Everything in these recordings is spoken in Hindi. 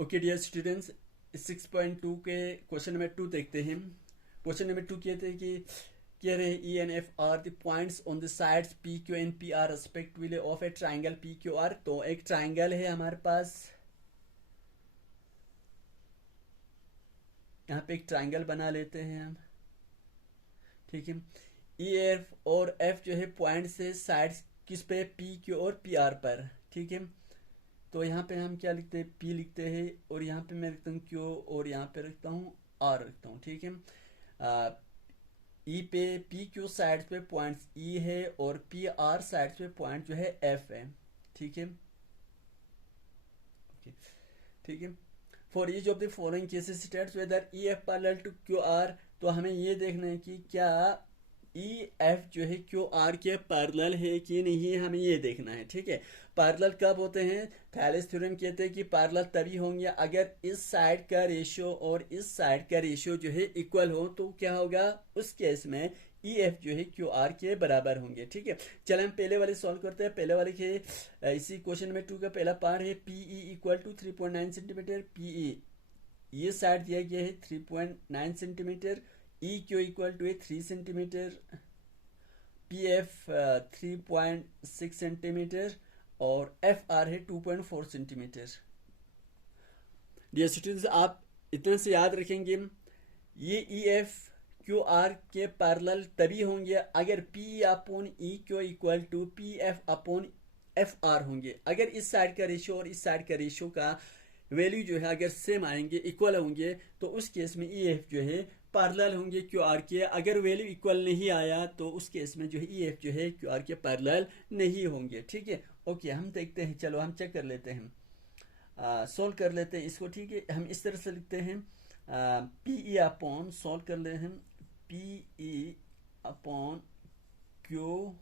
ओके डियर स्टूडेंट्स, 6.2 के क्वेश्चन नंबर 2 देखते हैं। क्वेश्चन नंबर 2 कहते हैं कि कह रहे E and F R the points on the sides P Q and P R respectively of A triangle P Q R. तो एक ट्राइंगल है हमारे पास, यहाँ पे एक ट्राइंगल बना लेते हैं हम। ठीक है, ई एफ और एफ जो है पॉइंट से साइड्स किस पे, पी क्यू और पी आर पर। ठीक है, तो यहाँ पे हम क्या लिखते हैं, पी लिखते हैं, और यहाँ पे मैं रखता हूँ क्यू, और यहाँ पे रखता हूँ आर रखता हूँ। ठीक है, ई पे पी क्यू साइड्स पे पॉइंट्स ई है और पी आर साइड्स पे पॉइंट जो है एफ है। ठीक है, ओके, ठीक है। For each of the following cases states whether E F parallel to Q R. तो हमें ये देखना है कि क्या ई एफ जो है क्यू आर के पैरेलल है कि नहीं, हमें ये देखना है। ठीक है, पैरेलल कब होते हैं, थैलेस थ्योरम कहते हैं कि पैरेलल तभी होंगे अगर इस साइड का रेशियो और इस साइड का रेशियो जो है इक्वल हो। तो क्या होगा, उस केस में ई एफ जो है क्यू आर के बराबर होंगे। ठीक है, चलो हम पहले वाले सॉल्व करते हैं। पहले वाले के इसी क्वेश्चन नंबर 2 का पहला पार्ट है PE equal to 3.9 centimetre. PE ये साइड दिया गया है 3.9 centimetre, E Q equal to है 3 सेंटीमीटर, पी एफ 3.6 सेंटीमीटर और एफ आर है 2.4 सेंटीमीटर। डियर स्टूडेंट्स, आप इतना से याद रखेंगे, ये ई एफ क्यू आर के पैरेलल तभी होंगे अगर P upon E Q equal to P F upon F R होंगे। अगर इस साइड का रेशियो और इस साइड का रेशियो का वैल्यू जो है अगर सेम आएंगे, इक्वल होंगे, तो उस केस में ई एफ जो है पैरेलल होंगे क्यू आर के। अगर वैल्यू इक्वल नहीं आया तो उस केस में जो है ई एफ जो है क्यू आर के पैरेलल नहीं होंगे। ठीक है, ओके, हम देखते हैं, चलो हम चेक कर लेते हैं, सोल्व कर लेते हैं इसको। ठीक है, हम इस तरह से लिखते हैं, पी ई अपॉन, सोल्व कर लेते हैं, P E upon Q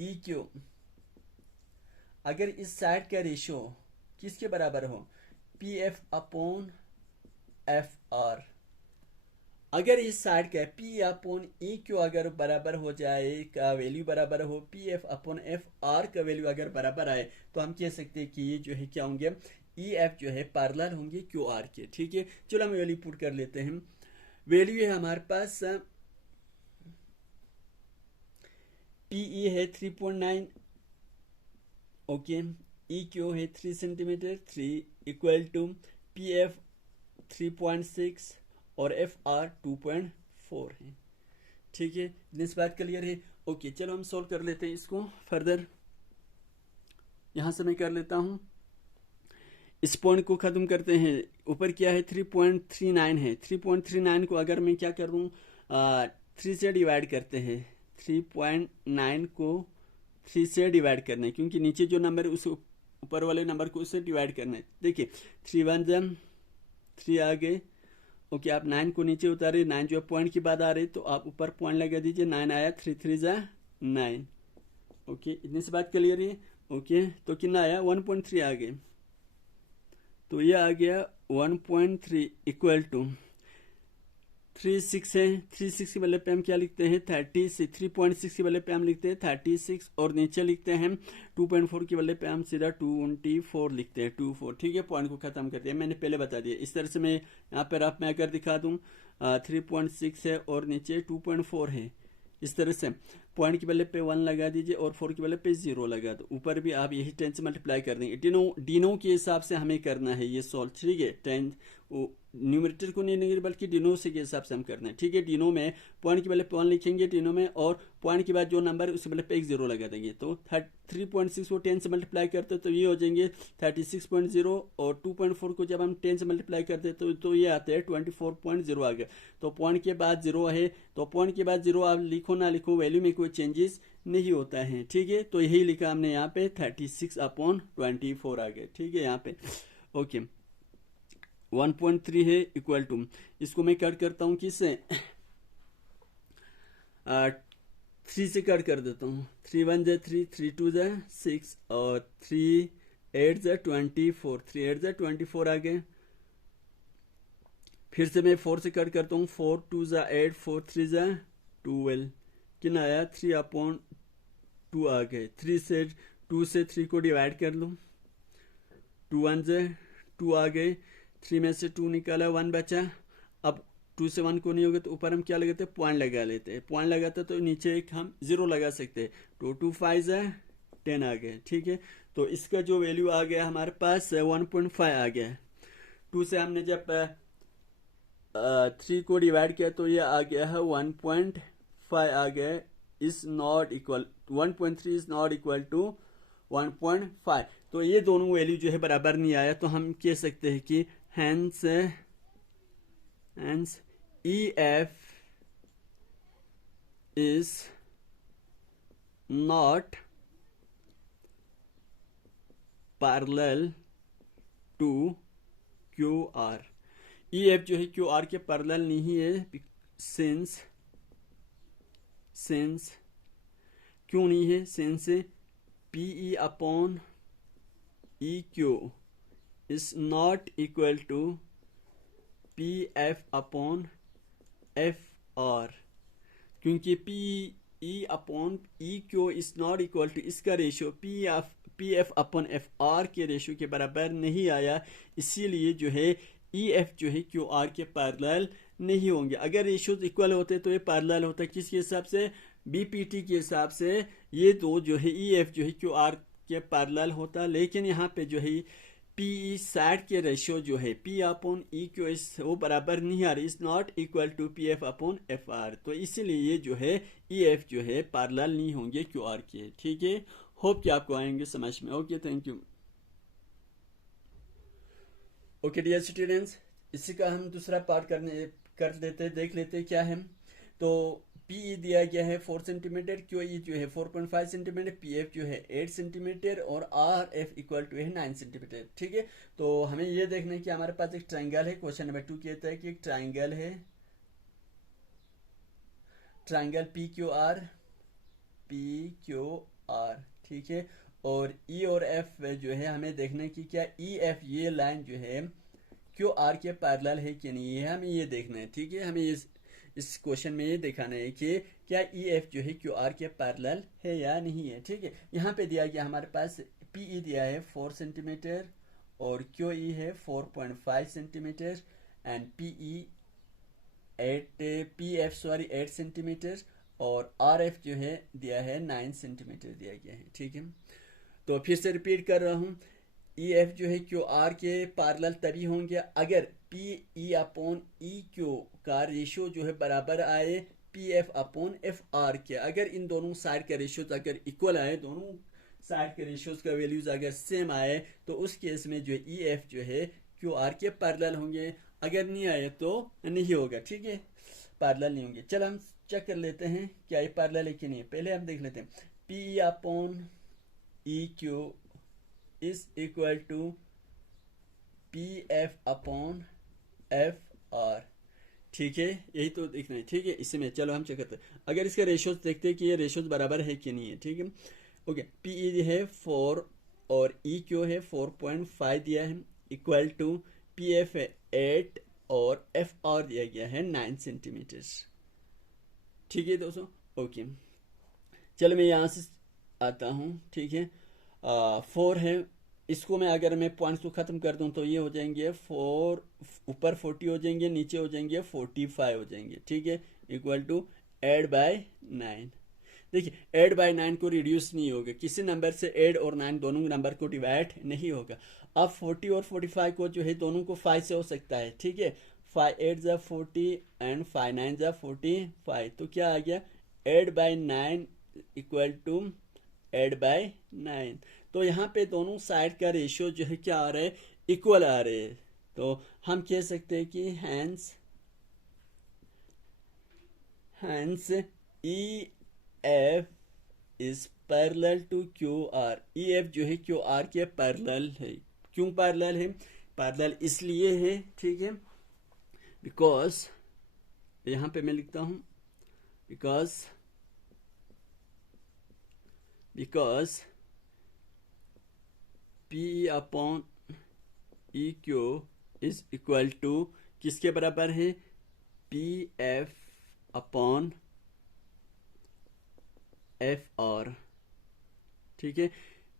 E Q. अगर इस साइड का रेशियो किसके बराबर हो, P F upon F are. अगर इस साइड का पी अपॉन ई क्यू अगर बराबर हो जाए, का वैल्यू बराबर हो, P F upon F are का वैल्यू अगर बराबर आए, तो हम कह सकते हैं कि ये जो है क्या होंगे, ई एफ जो है पैरेलल होंगे क्यू आर के। ठीक है, चलो हम वैल्यू पुट कर लेते हैं। वैल्यू है हमारे पास, पीई है 3.9, ओके, ई क्यू है 3 centimetre, 3 equal to P F 3.6 और एफ आर 2.4 है। ठीक है, इस बात क्लियर है। ओके, चलो हम सोल्व कर लेते हैं इसको फर्दर। यहां से मैं कर लेता हूं, इस पॉइंट को खत्म करते हैं। ऊपर क्या है, 3.39 है। 3.39 को अगर मैं क्या कर दूं, 3 से डिवाइड करते हैं। 3.9 को 3 से डिवाइड करना है, क्योंकि नीचे जो नंबर उस ऊपर वाले नंबर को उससे डिवाइड करना है। देखिए 3 1 3 आ गए। ओके, आप 9 को नीचे उतारे, 9 जो पॉइंट के बाद आ रहे, तो आप ऊपर पॉइंट लगा दीजिए, 9 आया, 3 3 9। ओके, इतने से बात क्लियर है। ओके, तो कितना आया, 1.3 आ गए। तो ये आ गया 1.3 इक्वल टू 36 है। 36 के बल्ले पे हम क्या लिखते हैं, 36। 3.6 के बल्ले पे हम लिखते हैं 36, और नीचे लिखते हैं 2.4 के बल्ले पे हम सीधा 24 लिखते हैं, 24। ठीक है, पॉइंट को खत्म करते हैं, मैंने पहले बता दिया। इस तरह से मैं यहाँ पर आप मैं अगर दिखा दूँ, 3.6 है और नीचे 2.4 है, इस तरह से पॉइंट के बल्ले पे 1 लगा दीजिए और 4 के बल्ले पे 0 लगा दो। ऊपर भी आप यही 10 से मल्टीप्लाई कर देंगे। डिनो के हिसाब से हमें करना है ये सॉल्व। ठीक है, 10 न्यूमरेटर को नहीं लेंगे बल्कि डिनो से के हिसाब से हम करना है। ठीक है, डिनो में पॉइंट के बल्ले पे 1 लिखेंगे डिनो में, और पॉइंट के बाद जो नंबर उसके बल्ले पे एक 0 लगा देंगे। तो 3.6 को 10 से मल्टीप्लाई करते तो ये हो जाएंगे 36.0, और 2.4 को जब हम 10 से मल्टीप्लाई करते तो ये आते हैं 24.0 आ गया। तो पॉइंट के बाद 0 है, तो पॉइंट के बाद 0 आप लिखो ना लिखो, वैल्यू में कोई चेंजेस नहीं होता है। ठीक है, तो यही लिखा हमने यहाँ पे 36/24 आ गया। ठीक है, यहाँ पे ओके, 1.3 है इक्वल टू, इसको मैं कट करता हूँ किससे, 3 से कट कर देता हूँ। 3 1 3, 3 2 6, और 3 8 24, 3 8 24 आ गए। फिर से मैं 4 से कट करता हूँ, 4 2 8, 4 3 12, कितना आया, 3/2 आ गए। 2 से 3 को डिवाइड कर लूँ, 2 1 2 आ गए, 3 में से 2 निकाला, 1 बचा। अब 2 से 1 को नहीं होगा तो ऊपर हम क्या लगाते हैं, पॉइंट लगा लेते हैं। पॉइंट लगाते तो नीचे एक हम 0 लगा सकते हैं। 2 2 5 है 10 आ गए, ठीक है। तो इसका जो वैल्यू आ गया हमारे पास 1.5 आ गया। 2 से हमने जब 3 को डिवाइड किया तो ये आ गया है 1.5 आ गया। Is not equal 1.3 is not equal to 1.5। तो ये दोनों वैल्यू जो है बराबर नहीं आया, तो हम कह सकते हैं कि hence E F is not parallel to Q R. E F जो है क्यू आर के पैरेलल नहीं है, सिंस क्यों नहीं है, since P E upon E Q is not equal to P F upon F R. क्योंकि P E upon E Q is not equal to, इसका ratio P F upon F R के रेशियो के बराबर नहीं आया, इसीलिए जो है ई एफ जो है क्यू आर के पैरेलल नहीं होंगे। अगर रेशियोज इक्वल होते तो ये पैरेलल होता, किसके हिसाब से, बीपीटी के हिसाब से। ये दो जो है ई एफ जो है क्यू आर के पैरेलल होता, लेकिन यहाँ पे जो है पी ई साइड के रेशियो जो है पी अपॉन ई क्यू इस वो बराबर नहीं आ रही, is not equal to P F upon F R. तो इसीलिए ये जो है ई एफ जो है पैरेलल नहीं होंगे क्यू आर के, ठीक है। होप कि आपको आएंगे समझ में। Okay, thank you. Okay dear students, इसी का हम दूसरा पार्ट कर लेते हैं, देख लेते हैं क्या है। तो पी दिया गया है 4 सेंटीमीटर, क्यू ई जो है 4.5 सेंटीमीटर, पी एफ जो है 8 सेंटीमीटर और आर एफ इक्वल टू है 9 सेंटीमीटर, ठीक है। तो हमें ये देखना है कि हमारे पास एक ट्राइंगल है। क्वेश्चन नंबर 2 कहता है कि एक ट्राइंगल है, ट्राइंगल पी क्यू आर, ठीक है। और ई और एफ जो है हमें देखना है कि क्या ई एफ ये लाइन जो है क्यू आर के पैरेलल है कि नहीं है, हमें ये देखना है, ठीक है। हमें इस क्वेश्चन में ये दिखाना है कि क्या ई एफ जो है क्यू आर के पैरेलल है या नहीं है, ठीक है। यहाँ पे दिया गया हमारे पास पी ई दिया है 4 सेंटीमीटर और क्यू ई है 4.5 centimetre and P F 8 centimetre और आर एफ जो है दिया है 9 सेंटीमीटर दिया गया है, ठीक है। तो फिर से रिपीट कर रहा हूँ, ई एफ जो है क्यू आर के पैरेलल तभी होंगे अगर P E upon E Q का रेशियो जो है बराबर आए P F upon F R के। अगर इन दोनों साइड का रेशियोज अगर इक्वल आए, दोनों साइड के रेशियोज का वैल्यूज अगर सेम आए, तो उस केस में जो ई एफ जो है क्यू आर के पैरेलल होंगे। अगर नहीं आए तो नहीं होगा, ठीक है, पैरेलल नहीं होंगे। चलो हम चेक कर लेते हैं क्या ये पैरेलल है कि नहीं। पहले हम देख लेते हैं, P E upon E Q is equal to P F upon F R, ठीक है। यही तो देखना है, ठीक है। इसमें चलो हम चेक करते हैं, अगर इसके रेशियोज देखते हैं कि ये रेशियोज बराबर है कि नहीं है, ठीक है। ओके, पी ई है 4 और ई क्यू है 4.5 दिया है, इक्वल टू पी एफ है 8 और एफ आर दिया गया है 9 सेंटीमीटर, ठीक है दोस्तों। ओके, चलो मैं यहाँ से आता हूँ, ठीक है। 4 है, इसको मैं अगर मैं पॉइंट्स को खत्म कर दूं तो ये हो जाएंगे 4 ऊपर 40 हो जाएंगे, नीचे हो जाएंगे 45 हो जाएंगे, ठीक है, इक्वल टू 8/9। देखिए 8/9 को रिड्यूस नहीं होगा, किसी नंबर से 8 और 9 दोनों नंबर को डिवाइड नहीं होगा। अब 40 और 45 को जो है दोनों को 5 से हो सकता है, ठीक है। 5 8 जा 40 एंड 5 9 जा 45, तो क्या आ गया 8/9 इक्वल टू 8/9। तो यहाँ पे दोनों साइड का रेशियो जो है क्या आ रहा है, इक्वल आ रहे हैं। तो हम कह सकते हैं कि hence E F is parallel to Q R. E F जो है क्यू आर के पैरेलल है। क्यों पैरेलल है, पैरेलल इसलिए है, ठीक है, बिकॉज यहाँ पे मैं लिखता हूँ because P upon E Q is equal to किसके बराबर है, P F upon F R, ठीक है।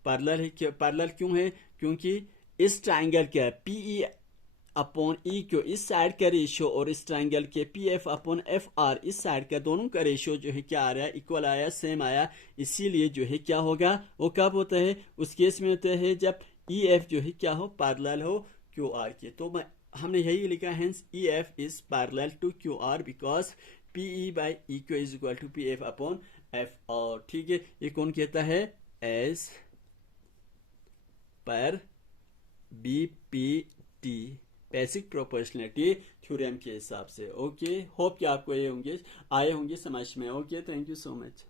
पैरेलल है, पैरेलल क्यों है, क्योंकि इस ट्राइंगल का P E upon E Q इस साइड का रेशियो और इस ट्राइंगल के P F upon F are इस साइड का दोनों का रेशियो जो है क्या आ रहा है, इक्वल आया, सेम आया। इसीलिए जो है क्या होगा, वो कब होता है, उस केस में होता है जब ई एफ जो है क्या हो, पैरेलल हो क्यू आर के। तो हमने यही लिखा, hence E F is parallel to Q R because P E by E Q is equal to P F upon F R. ठीक है, ये कौन कहता है, as per B P T, basic proportionality theorem के हिसाब से। ओके, होप कि आपको ये आए होंगे समझ में। Okay, thank you so much.